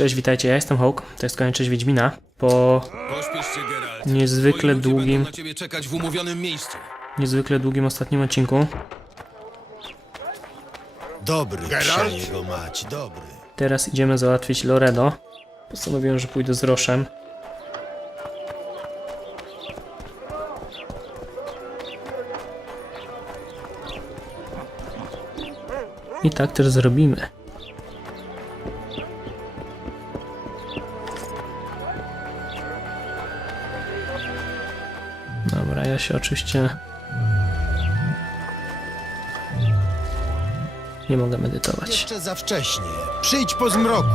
Cześć, witajcie, ja jestem Hawk, to jest koniec Cześć Wiedźmina. Po niezwykle długim, będą na ciebie czekać w umówionym miejscu. niezwykle długim ostatnim odcinku. Dobry jego mać, dobry. Teraz idziemy załatwić Loredo. Postanowiłem, że pójdę z Roszem. I tak też zrobimy. Się oczywiście nie mogę medytować. Jeszcze za wcześnie. Przyjdź po zmroku.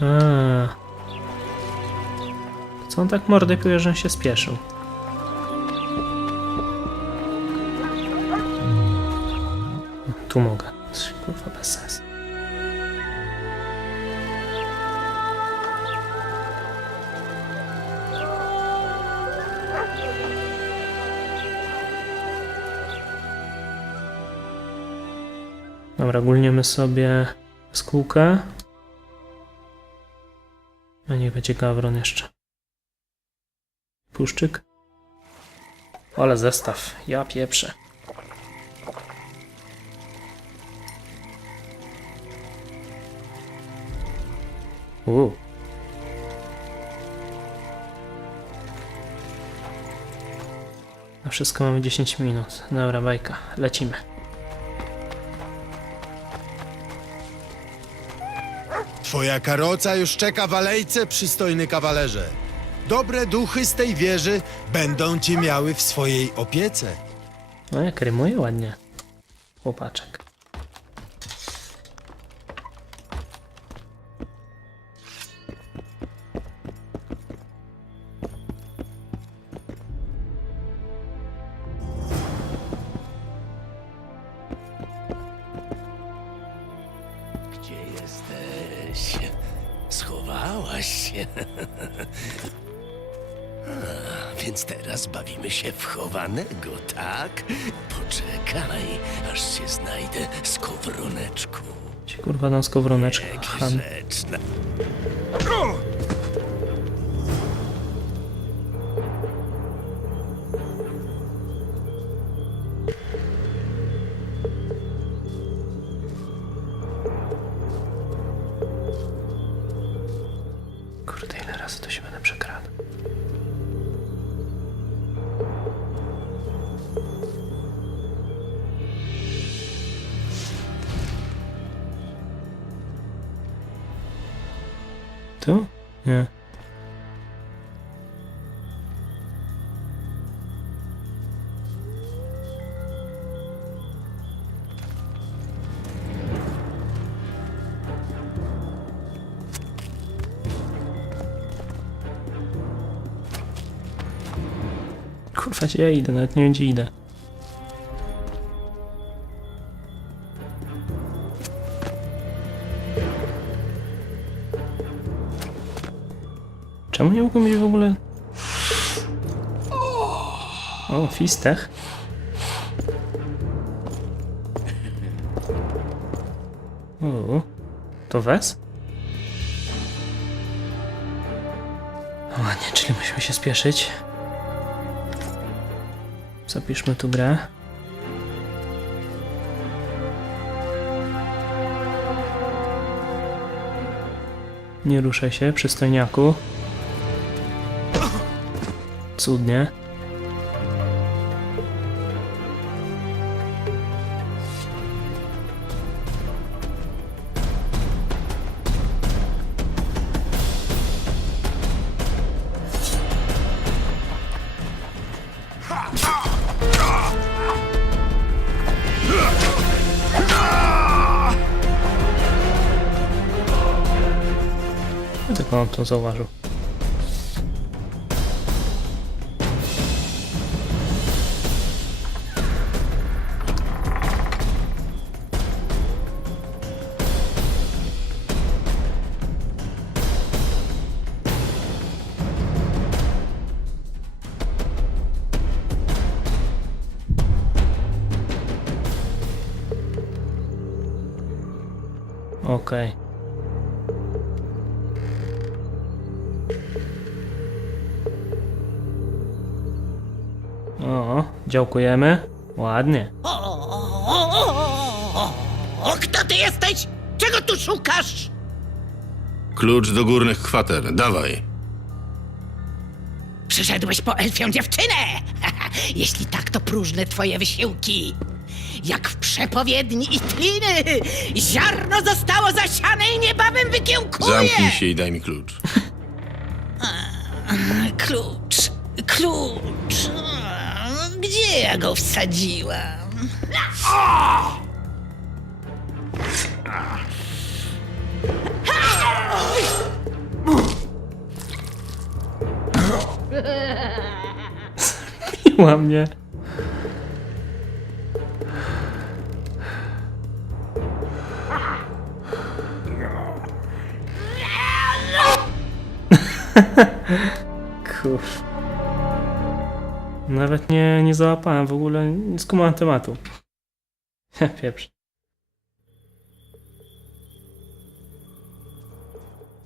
A. Co on tak mordę piuje, że on się spieszył? Tu mogę. Kurwa, bez Dobra, gulniemy sobie skółkę. A niech będzie gawron jeszcze. Puszczyk. Ale zestaw. Ja pieprzę. Uuu. Na wszystko mamy 10 minut. Dobra, bajka. Lecimy. Twoja karoca już czeka w alejce, przystojny kawalerze. Dobre duchy z tej wieży będą cię miały w swojej opiece. No jak rymuje ładnie. Chłopaczek. Chowanego, tak? Poczekaj, aż cię znajdę, skowroneczku. Ci kurwa na skowroneczkę. Han. Grzeczna. Kurde, Kurwa, gdzie ja idę? Nawet nie wiem, gdzie idę. Czemu nie mogą być w ogóle... O, fistech. O, to wes? O nie, czyli musimy się spieszyć. Zapiszmy tu grę. Nie ruszaj się, przystojniaku. Cudnie. Zauważył. Okej. Działkujemy. Ładnie. O, kto ty jesteś? Czego tu szukasz? Klucz do górnych kwater, dawaj. Przyszedłeś po elfią dziewczynę! Jeśli tak, to próżne twoje wysiłki. Jak w przepowiedni i tliny, ziarno zostało zasiane i niebawem wykiełkuje! Zamknij się i daj mi klucz. Klucz, klucz. Gdzie ja go wsadziłam? Miła mnie. Kur... Nawet nie, nie załapałem w ogóle, nie skumałem tematu. Pieprz.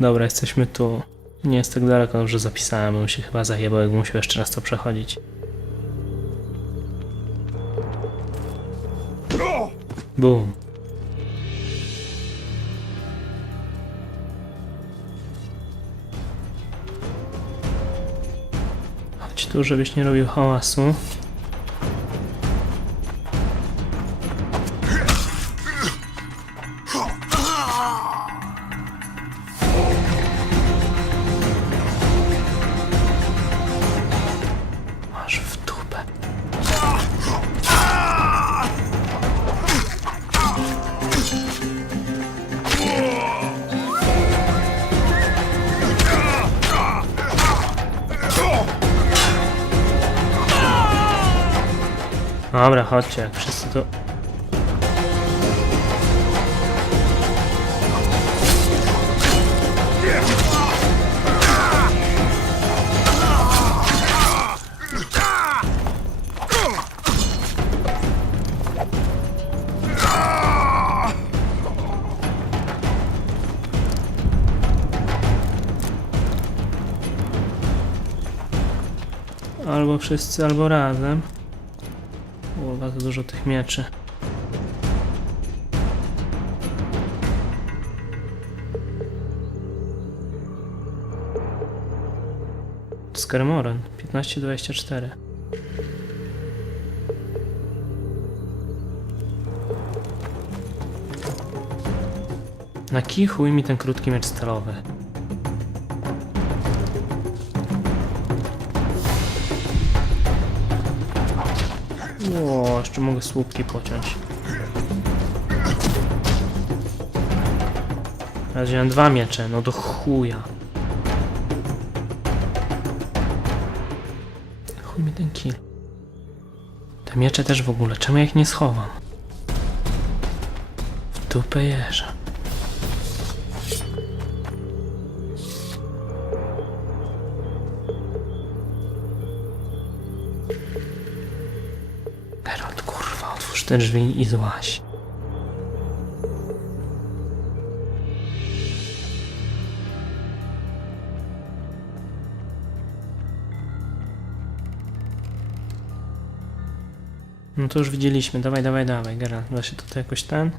Dobra, jesteśmy tu. Nie jest tak daleko, że zapisałem, bym się chyba zajebał, jakbym musiał jeszcze raz to przechodzić. Boom. Tu, żebyś nie robił hałasu. Wszyscy, albo razem. Było bardzo dużo tych mieczy. Skermoren 1524. Na kij mi ten krótki miecz stalowy. O, jeszcze mogę słupki pociąć. Teraz wziąłem dwa miecze, no do chuja. Chuj mi ten kill. Te miecze też w ogóle, czemu ja ich nie schowam? W dupę jeża. Te drzwi i złaś. No to już widzieliśmy. Dawaj, dawaj, dawaj, Geralt. Da się tutaj jakoś ten?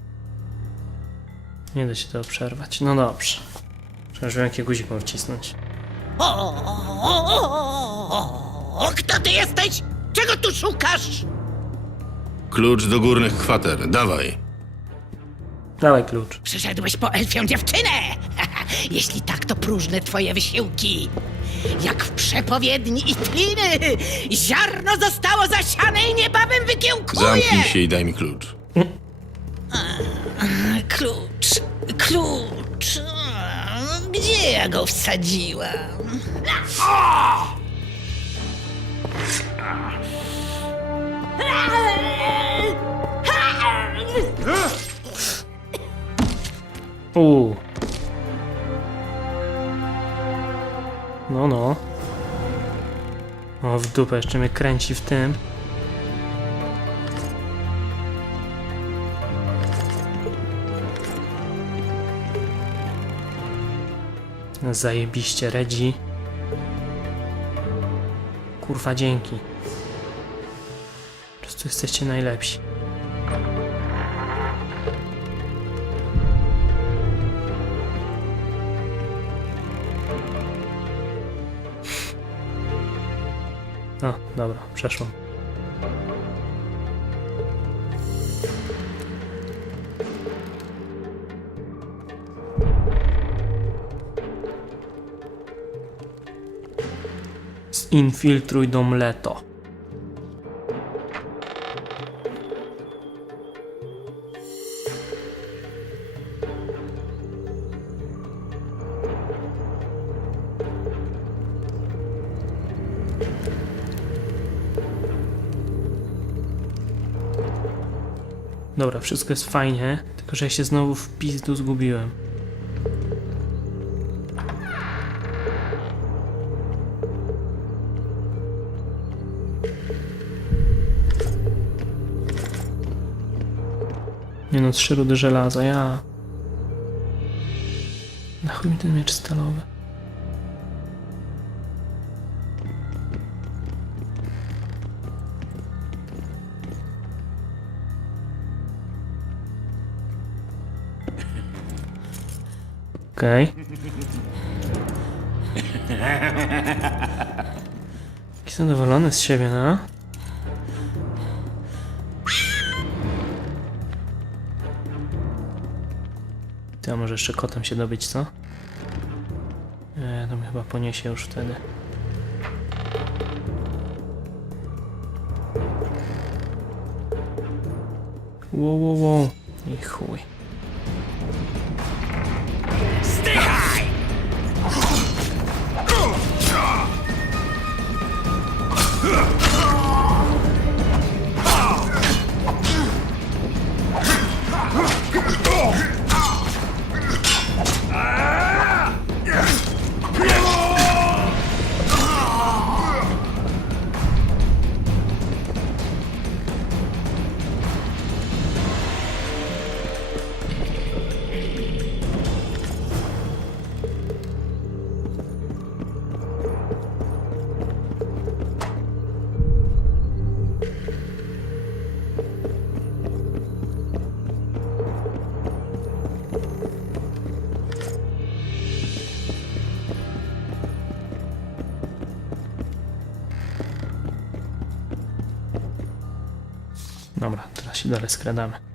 Nie da się tego przerwać. No dobrze. Przecież wiem, jaki guzik mam wcisnąć. O, o, o, kto ty jesteś? Czego tu szukasz? Klucz do górnych kwater, dawaj. Dawaj klucz. Przyszedłeś po elfią dziewczynę! Jeśli tak, to próżne twoje wysiłki. Jak w przepowiedni i tliny, ziarno zostało zasiane i niebawem wykiełkuje! Zamknij się i daj mi klucz. Klucz, klucz. Gdzie ja go wsadziłam? Uuu. No, no. O, w dupę, jeszcze mnie kręci w tym. Zajebiście, Redzi. Kurwa, dzięki. Prostu jesteście najlepsi. O, dobra, przeszło. Zinfiltruj do mleto. Dobra, wszystko jest fajnie, tylko że ja się znowu w pizdu zgubiłem. Nie no, trzy rudy żelaza, ja... Na chuj mi ten miecz stalowy. Okej. Jaki zadowolony z siebie, no? Ty, może jeszcze kotem się dobyć, co? Nie, to mnie chyba poniesie już wtedy. Wow, wow, wow. I chuj. Dalej skradamy.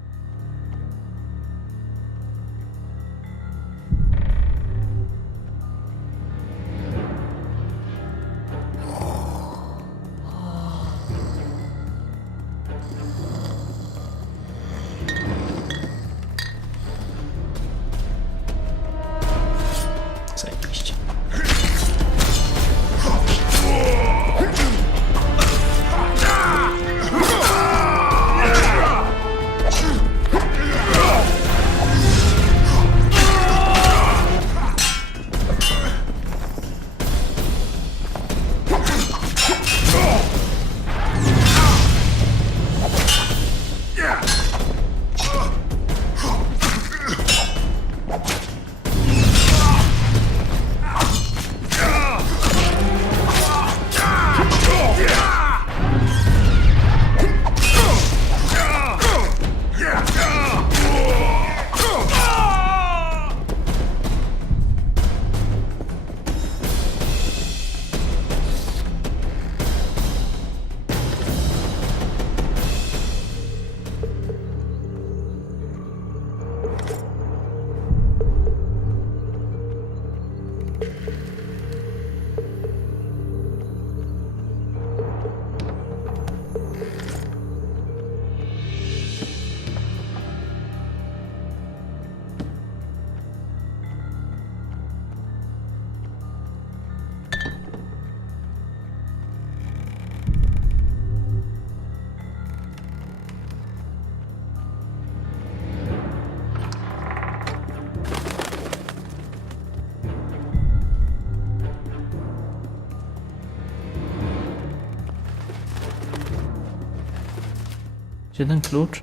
jeden klucz.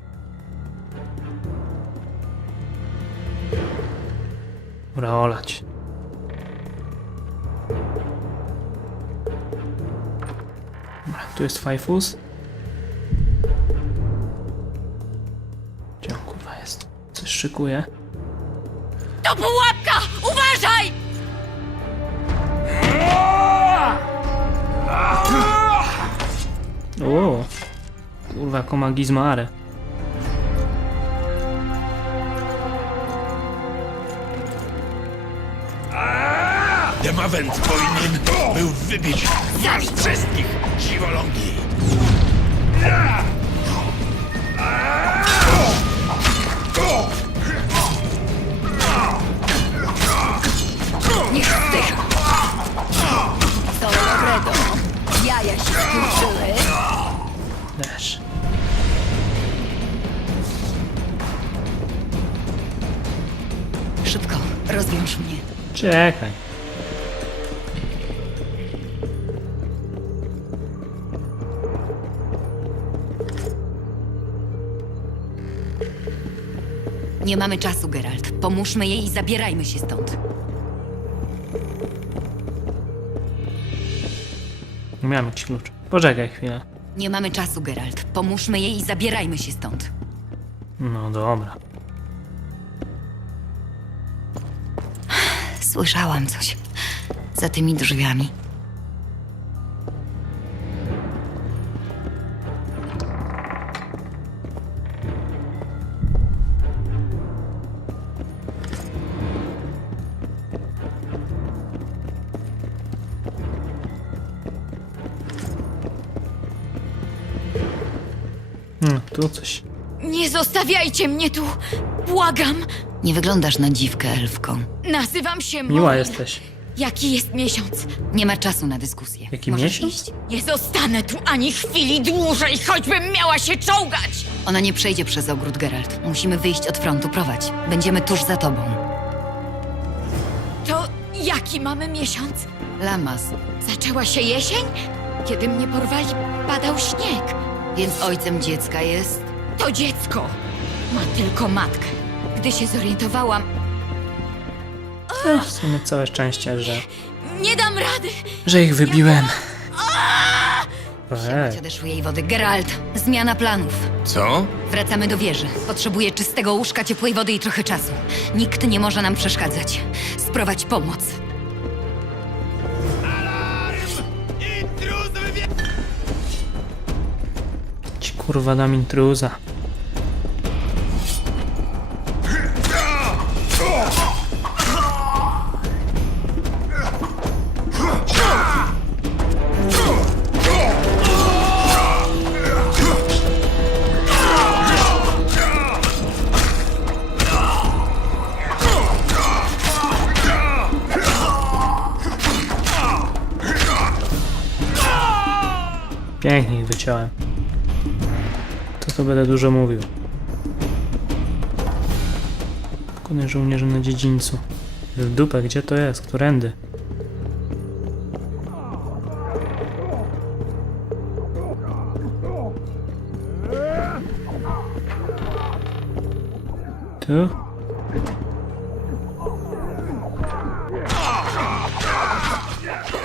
Dobra, olać. Dobra, tu jest Fajfus. Gdzie on kurwa jest? Coś szykuje. To była kurwa, jaką ma gizmarę. Demawent powinien był wybić was wszystkich, dziwolągi! Niech zdycha! To Loredo. Jaja się skurczyły. Mnie. Czekaj. Nie mamy czasu, Geralt. Pomóżmy jej i zabierajmy się stąd. Nie miałem jakiś klucz. Poczekaj chwilę. Nie mamy czasu, Geralt. Pomóżmy jej i zabierajmy się stąd. No dobra. Słyszałam coś. Za tymi drzwiami. Hmm, tu coś. Nie zostawiajcie mnie tu! Błagam! Nie wyglądasz na dziwkę, elfką. Nazywam się Miła Morin. jesteś. Jaki jest miesiąc? Nie ma czasu na dyskusję. Jaki Możesz miesiąc? iść? Nie zostanę tu ani chwili dłużej, choćbym miała się czołgać! Ona nie przejdzie przez ogród, Geralt. Musimy wyjść od frontu. Prowadź. Będziemy tuż za tobą. To jaki mamy miesiąc? Lamas. Zaczęła się jesień? Kiedy mnie porwali, padał śnieg. Więc ojcem dziecka jest... To dziecko ma tylko matkę. Gdy się zorientowałam, Ech, w sumie całe szczęście, że, nie dam rady! że ich wybiłem. Ej, odeszły jej wody. Geralt, zmiana planów. Co? Wracamy do wieży. Potrzebuję czystego łóżka, ciepłej wody i trochę czasu. Nikt nie może nam przeszkadzać. Sprowadź pomoc. ci kurwa dam intruza. Pięknie ich wyciąłem. To to będę dużo mówił. Pokonaj żołnierzy na dziedzińcu. W dupę, gdzie to jest? Którędy? Tu?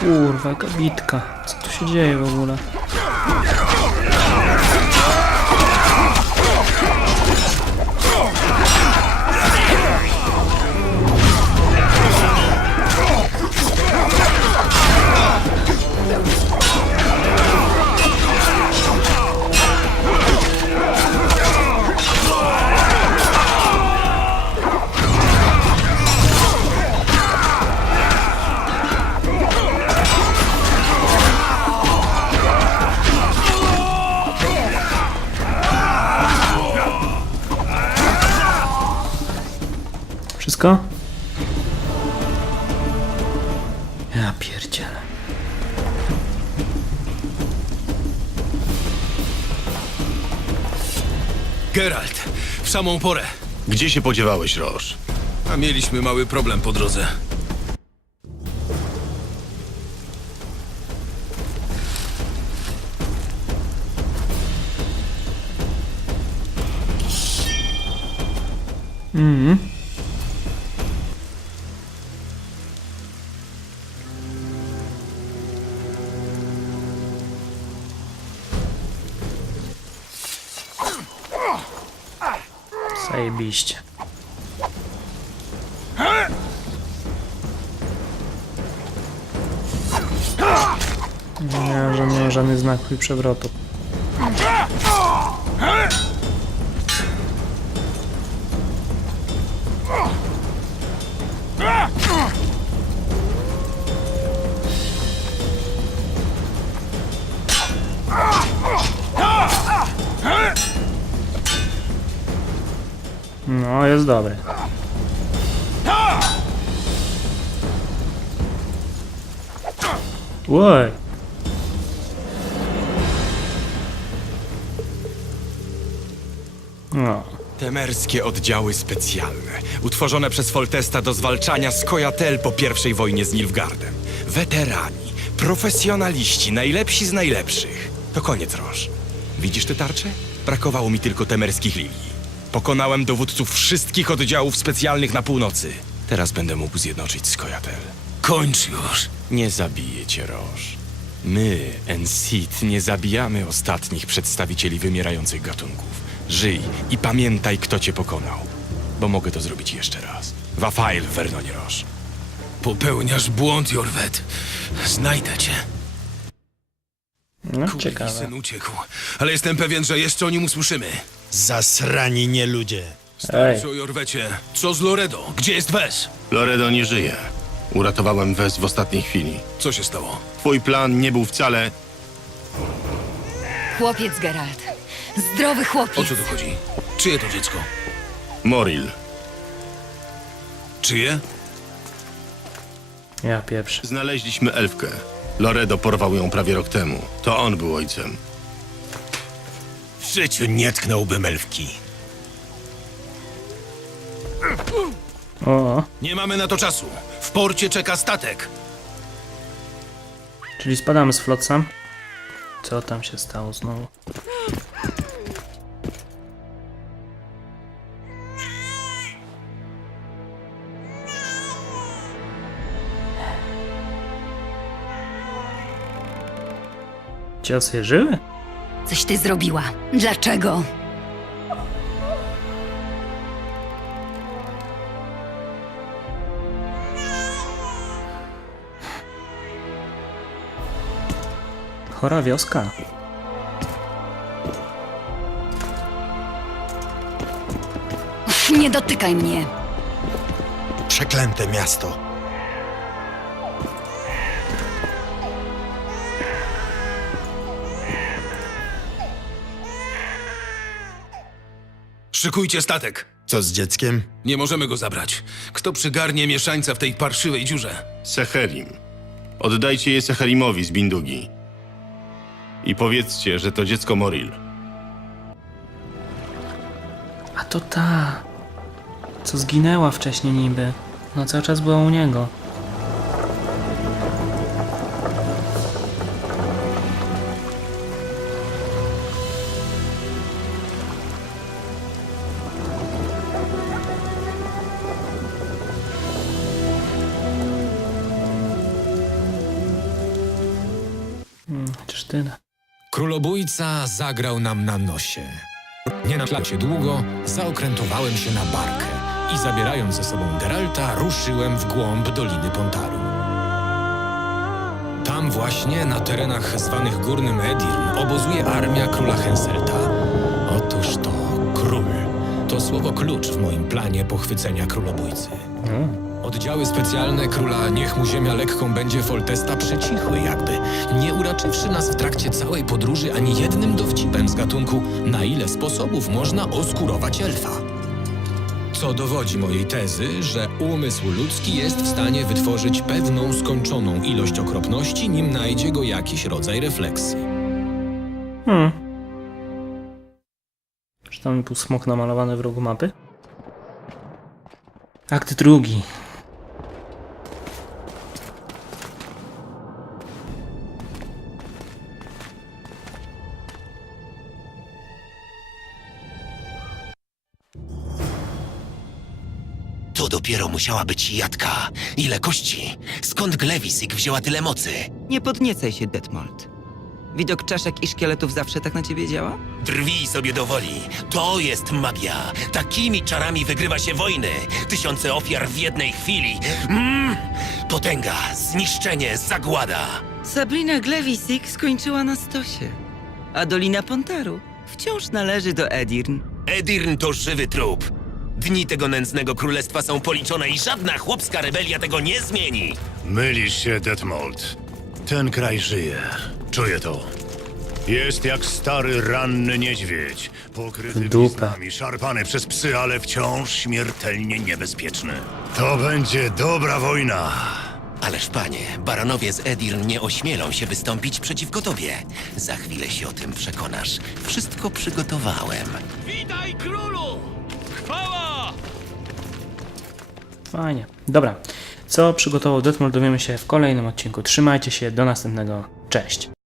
Kurwa, jaka bitka. Co tu się dzieje w ogóle? Geralt, w samą porę. Gdzie się podziewałeś, Roż? A mieliśmy mały problem po drodze. Przewrotów. No, jest dobry. Łoj. Temerskie oddziały specjalne, utworzone przez Foltesta do zwalczania Skojatel po I wojnie z Nilfgaardem. Weterani, profesjonaliści, najlepsi z najlepszych. To koniec, Roż. Widzisz te tarcze? Brakowało mi tylko temerskich lilii. Pokonałem dowódców wszystkich oddziałów specjalnych na północy. Teraz będę mógł zjednoczyć Skojatel. Kończ już. Nie zabiję cię, Roż. My, Ensit, nie zabijamy ostatnich przedstawicieli wymierających gatunków. Żyj i pamiętaj, kto cię pokonał. Bo mogę to zrobić jeszcze raz. Wafail w Vernonie Roż. Popełniasz błąd, Jorwet. Znajdę cię. No, ciekawe. Syn uciekł, ale jestem pewien, że jeszcze o nim usłyszymy. Zasrani nie ludzie. Ej, Co Jorwecie? Co z Loredo? Gdzie jest Wes? Loredo nie żyje. Uratowałem Wes w ostatniej chwili. Co się stało? Twój plan nie był wcale... Chłopiec, Geralt. Zdrowy O chłopiec. co tu chodzi? Czyje to dziecko? Moril. Czyje? ja pierwszy. Znaleźliśmy elfkę. Loredo porwał ją prawie rok temu. To on był ojcem. W życiu nie tknąłbym elfki. O, o, Nie mamy na to czasu. W porcie czeka statek. czyli spadamy z flotsam. Co tam się stało znowu? Ciosy żyły? Coś ty zrobiła. Dlaczego? Chora wioska. Uff, nie dotykaj mnie. Przeklęte miasto. Szykujcie statek. Co z dzieckiem? Nie możemy go zabrać. Kto przygarnie mieszańca w tej parszywej dziurze? Seherim. Oddajcie je Seherimowi z Bindugi. I powiedzcie, że to dziecko Moril. A to ta, co zginęła wcześniej niby. No cały czas była u niego. Królobójca zagrał nam na nosie. Nie na się długo, zaokrętowałem się na barkę i zabierając ze sobą Geralta, ruszyłem w głąb Doliny Pontaru. Tam właśnie, na terenach zwanych Górnym Edirn, obozuje armia króla Henselta. Otóż to król. To słowo klucz w moim planie pochwycenia królobójcy. Oddziały specjalne króla Niech mu ziemia lekką będzie Foltesta przycichły jakby, nie uraczywszy nas w trakcie całej podróży ani jednym dowcipem z gatunku na ile sposobów można oskurować elfa. Co dowodzi mojej tezy, że umysł ludzki jest w stanie wytworzyć pewną skończoną ilość okropności, nim najdzie go jakiś rodzaj refleksji. Hmm. Czy tam był smok namalowany w rogu mapy? Akt drugi. Musiała być jadka. Ile kości? Skąd Glewisik wzięła tyle mocy? Nie podniecaj się, Detmold. Widok czaszek i szkieletów zawsze tak na ciebie działa? Drwij sobie do woli. To jest magia. Takimi czarami wygrywa się wojny. Tysiące ofiar w jednej chwili. Mm! Potęga, zniszczenie, zagłada. Sabrina Glewisik skończyła na stosie. A Dolina Pontaru wciąż należy do Edirn. Edirn to żywy trup. Dni tego nędznego królestwa są policzone i żadna chłopska rebelia tego nie zmieni. Mylisz się, Detmold. Ten kraj żyje. Czuję to. Jest jak stary, ranny niedźwiedź. Pokryty bliznami, szarpany przez psy, ale wciąż śmiertelnie niebezpieczny. To będzie dobra wojna. Ależ panie, baronowie z Edirn nie ośmielą się wystąpić przeciwko tobie. Za chwilę się o tym przekonasz. Wszystko przygotowałem. Fajnie. Dobra. Co przygotował Detmold dowiemy się w kolejnym odcinku. Trzymajcie się, do następnego. Cześć.